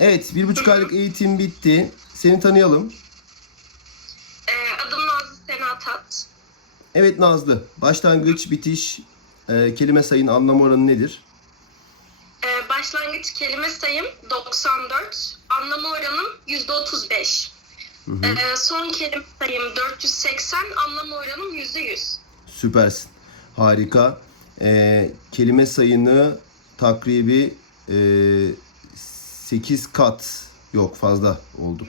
Evet, bir buçuk aylık eğitim bitti. Seni tanıyalım. Ee, adım Nazlı Sena Tat. Evet Nazlı, başlangıç, bitiş, e, kelime sayın anlam oranı nedir? Ee, başlangıç kelime sayım 94, anlamı oranım %35. Ee, son kelime sayım 480, anlamı oranım %100. Süpersin. Harika. Kelime sayını takribi e, 8 kat, yok fazla oldu.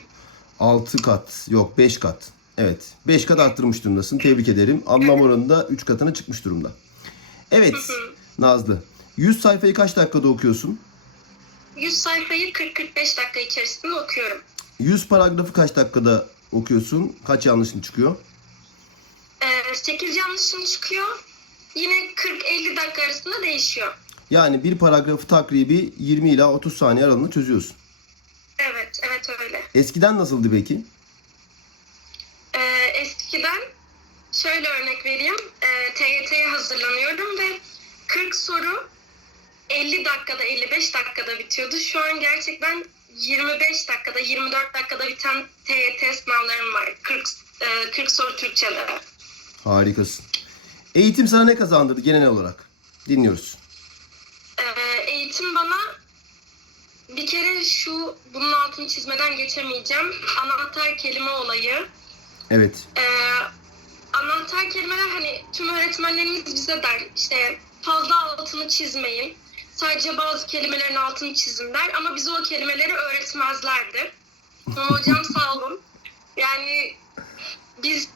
6 kat, yok 5 kat. Evet, 5 kat arttırmış durumdasın. Tebrik ederim. Anlam oranı da 3 katına çıkmış durumda. Evet, Nazlı. 100 sayfayı kaç dakikada okuyorsun? 100 sayfayı 40-45 dakika içerisinde okuyorum. 100 paragrafı kaç dakikada okuyorsun? Kaç yanlışın çıkıyor? Ee, 8 yanlışım çıkıyor. Yine 40-50 dakika arasında değişiyor. Yani bir paragrafı takribi 20 ila 30 saniye aralığında çözüyorsun. Evet, evet öyle. Eskiden nasıldı peki? Ee, eskiden şöyle örnek vereyim. Ee, TYT'ye hazırlanıyorum ve 40 soru 50 dakikada 55 dakikada bitiyordu. Şu an gerçekten 25 dakikada 24 dakikada biten TYT sınavlarım var. 40 e, 40 soru Türkçe'de. Harikasın. Eğitim sana ne kazandırdı genel olarak? Dinliyoruz. Ee, eğitim bana bir kere şu bunun altını çizmeden geçemeyeceğim. Anahtar kelime olayı. Evet. Ee, anahtar kelimeler hani tüm öğretmenlerimiz bize der işte fazla altını çizmeyin. Sadece bazı kelimelerin altını çizin der ama bize o kelimeleri öğretmezlerdi. Ama hocam sağ olun. Yani biz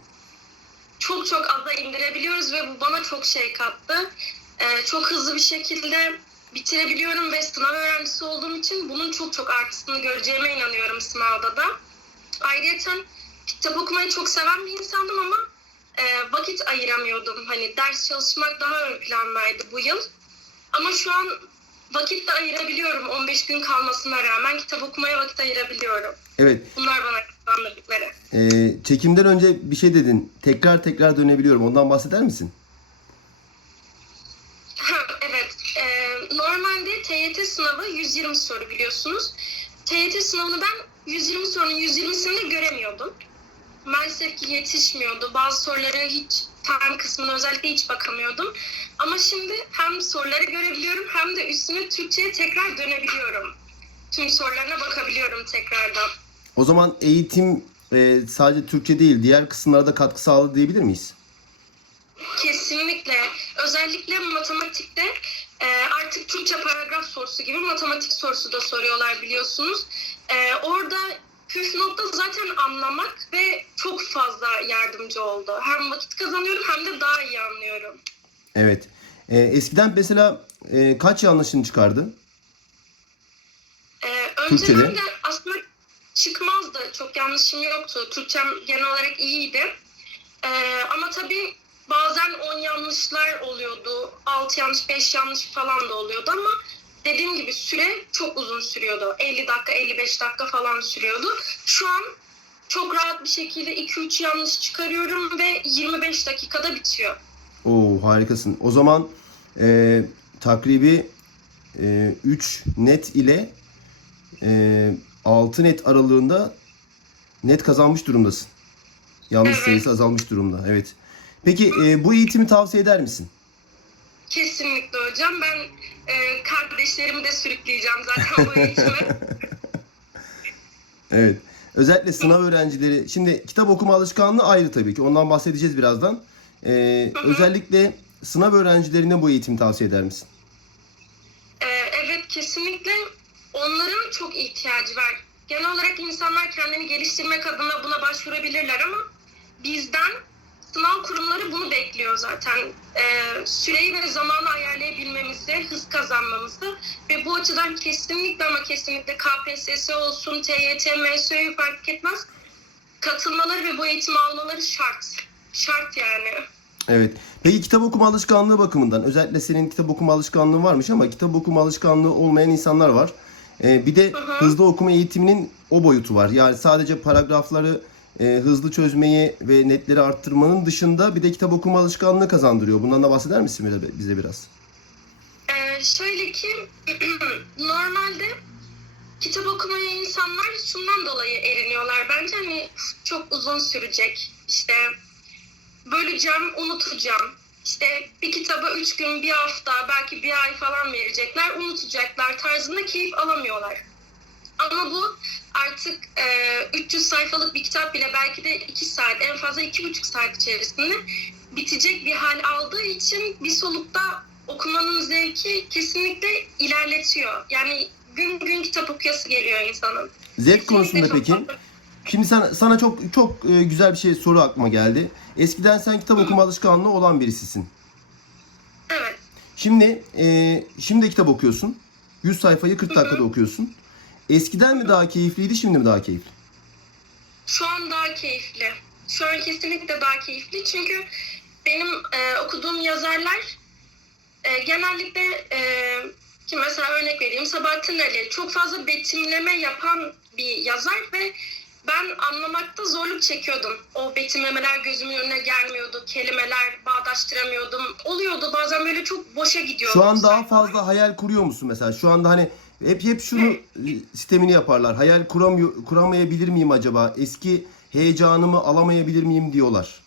çok çok aza indirebiliyoruz ve bu bana çok şey kattı. Ee, çok hızlı bir şekilde bitirebiliyorum ve sınav öğrencisi olduğum için bunun çok çok artısını göreceğime inanıyorum sınavda da. Ayrıca kitap okumayı çok seven bir insandım ama e, vakit ayıramıyordum. Hani ders çalışmak daha ön plandaydı bu yıl. Ama şu an vakit de ayırabiliyorum. 15 gün kalmasına rağmen kitap okumaya vakit ayırabiliyorum. Evet. Bunlar bana kazandırdıkları. Ee, çekimden önce bir şey dedin. Tekrar tekrar dönebiliyorum. Ondan bahseder misin? Ha, evet. Ee, normalde TYT sınavı 120 soru biliyorsunuz. TYT sınavını ben 120 sorunun 120'sini de göremiyordum. Maalesef ki yetişmiyordu. Bazı soruları hiç tam kısmına özellikle hiç bakamıyordum. Ama şimdi hem soruları görebiliyorum hem de üstüne Türkçe'ye tekrar dönebiliyorum. Tüm sorularına bakabiliyorum tekrardan. O zaman eğitim e, sadece Türkçe değil, diğer kısımlara da katkı sağladı diyebilir miyiz? Kesinlikle. Özellikle matematikte e, artık Türkçe paragraf sorusu gibi matematik sorusu da soruyorlar biliyorsunuz. E, orada püf nokta zaten anlamak ve çok fazla yardımcı oldu. Hem vakit kazanıyorum hem de daha iyi anlıyorum. Evet. Ee, eskiden mesela e, kaç yanlışın çıkardı? E, Türkçe'de? önceden de aslında çıkmazdı. Çok yanlışım yoktu. Türkçem genel olarak iyiydi. E, ama tabii bazen 10 yanlışlar oluyordu. 6 yanlış, 5 yanlış falan da oluyordu ama dediğim gibi süre çok uzun sürüyordu. 50 dakika, 55 dakika falan sürüyordu. Şu an çok rahat bir şekilde 2-3 yanlış çıkarıyorum ve 25 dakikada bitiyor. Oo harikasın. O zaman e, takribi 3 net ile e, 6 net aralığında net kazanmış durumdasın. Yanlış Evet. sayısı azalmış durumda. Evet. Peki e, bu eğitimi tavsiye eder misin? Kesinlikle hocam. Ben e, kardeşlerimi de sürükleyeceğim zaten bu eğitime. Evet. Özellikle sınav öğrencileri. Şimdi kitap okuma alışkanlığı ayrı tabii ki. Ondan bahsedeceğiz birazdan. Hı hı. özellikle sınav öğrencilerine bu eğitimi tavsiye eder misin? Ee, evet kesinlikle onların çok ihtiyacı var. Genel olarak insanlar kendini geliştirmek adına buna başvurabilirler ama bizden sınav kurumları bunu bekliyor zaten. Ee, süreyi ve zamanı ayarlayabilmemizi, hız kazanmamızı ve bu açıdan kesinlikle ama kesinlikle KPSS olsun, TYT, MSÜ fark etmez katılmaları ve bu eğitimi almaları şart. Şart yani. Evet. Peki kitap okuma alışkanlığı bakımından özellikle senin kitap okuma alışkanlığın varmış ama kitap okuma alışkanlığı olmayan insanlar var. Ee, bir de Hı hı. hızlı okuma eğitiminin o boyutu var. Yani sadece paragrafları e, hızlı çözmeyi ve netleri arttırmanın dışında bir de kitap okuma alışkanlığı kazandırıyor. Bundan da bahseder misin bize- biraz? Ee, şöyle ki normalde kitap okumaya insanlar şundan dolayı eriniyorlar. Bence hani çok uzun sürecek. İşte böleceğim, unutacağım. İşte bir kitaba üç gün, bir hafta, belki bir ay falan verecekler, unutacaklar tarzında keyif alamıyorlar. Ama bu artık e, 300 sayfalık bir kitap bile belki de 2 saat, en fazla 2,5 saat içerisinde bitecek bir hal aldığı için bir solukta okumanın zevki kesinlikle ilerletiyor. Yani gün gün kitap okuyası geliyor insanın. Zevk konusunda peki? Şimdi sana, sana çok çok e, güzel bir şey soru aklıma geldi. Eskiden sen kitap okuma alışkanlığı olan birisisin. Evet. Şimdi e, şimdi kitap okuyorsun. 100 sayfayı 40 dakikada okuyorsun. Eskiden mi daha keyifliydi, şimdi mi daha keyifli? Şu an daha keyifli. Şu an kesinlikle daha keyifli. Çünkü benim e, okuduğum yazarlar e, genellikle e, ki mesela örnek vereyim Sabahattin Ali çok fazla betimleme yapan bir yazar ve ben anlamakta zorluk çekiyordum. O betimlemeler gözümün önüne gelmiyordu. Kelimeler bağdaştıramıyordum. Oluyordu bazen böyle çok boşa gidiyordu. Şu an daha fazla hayal kuruyor musun mesela? Şu anda hani hep hep şunu sistemini yaparlar. Hayal kuramıyor, kuramayabilir miyim acaba? Eski heyecanımı alamayabilir miyim diyorlar.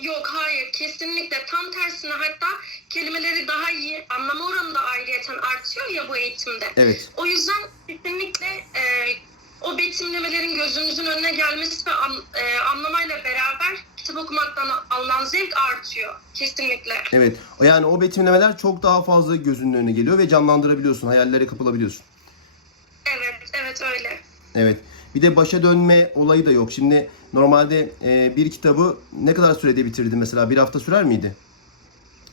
Yok hayır kesinlikle tam tersine hatta kelimeleri daha iyi anlama oranı da ayrıyeten artıyor ya bu eğitimde. Evet. O yüzden kesinlikle e, o betimlemelerin gözünüzün önüne gelmesi ve an- e, anlamayla beraber kitap okumaktan alınan zevk artıyor. Kesinlikle. Evet. Yani o betimlemeler çok daha fazla gözünün önüne geliyor ve canlandırabiliyorsun. Hayallere kapılabiliyorsun. Evet, evet öyle. Evet. Bir de başa dönme olayı da yok. Şimdi normalde e, bir kitabı ne kadar sürede bitirdin mesela? Bir hafta sürer miydi?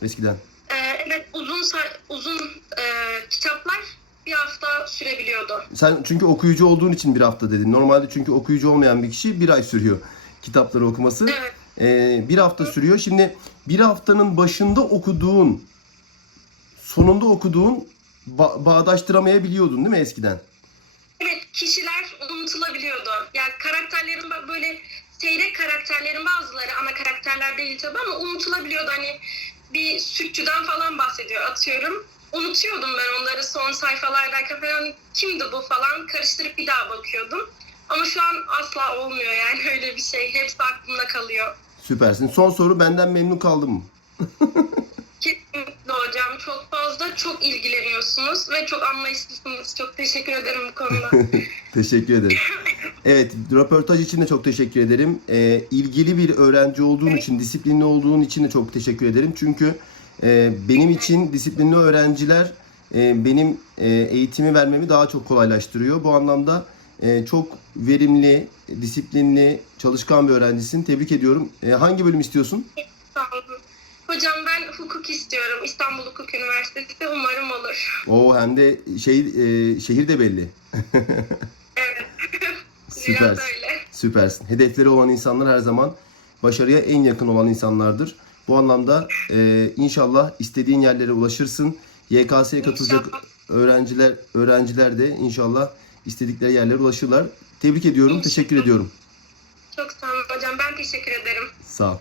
Eskiden. E, evet uzun uzun e, kitaplar bir hafta sürebiliyordu. Sen çünkü okuyucu olduğun için bir hafta dedin. Normalde çünkü okuyucu olmayan bir kişi bir ay sürüyor kitapları okuması. Evet. E, bir hafta sürüyor. Şimdi bir haftanın başında okuduğun, sonunda okuduğun ba- bağdaştıramayabiliyordun değil mi eskiden? Evet kişiler unutulabiliyordu. Yani karakterlerin böyle seyrek karakterlerin bazıları ana karakterler değil tabii ama unutulabiliyordu. Hani bir sütçüden falan bahsediyor atıyorum. Unutuyordum ben onları son sayfalardayken falan kimdi bu falan karıştırıp bir daha bakıyordum. Ama şu an asla olmuyor yani öyle bir şey. Hepsi aklımda kalıyor. Süpersin. Son soru benden memnun kaldın mı? Kesinlikle hocam çok fazla çok ilgileniyorsunuz ve çok anlayışlısınız. Çok teşekkür ederim bu konuda. Teşekkür ederim. Evet, röportaj için de çok teşekkür ederim. Ee, ilgili bir öğrenci olduğun için, disiplinli olduğun için de çok teşekkür ederim. Çünkü e, benim için disiplinli öğrenciler e, benim e, eğitimi vermemi daha çok kolaylaştırıyor. Bu anlamda çok verimli, disiplinli, çalışkan bir öğrencisin. Tebrik ediyorum. E, hangi bölüm istiyorsun? Hocam ben hukuk istiyorum. İstanbul Hukuk Üniversitesi umarım olur. O hem de şey e, şehir de belli. Evet. Süpersin. Süpersin. Hedefleri olan insanlar her zaman başarıya en yakın olan insanlardır. Bu anlamda e, inşallah istediğin yerlere ulaşırsın. YKS'ye katılacak İnşallah. öğrenciler öğrenciler de inşallah istedikleri yerlere ulaşırlar. Tebrik ediyorum, teşekkür ediyorum. Çok sağ olun hocam. Ben teşekkür ederim. Sağ ol.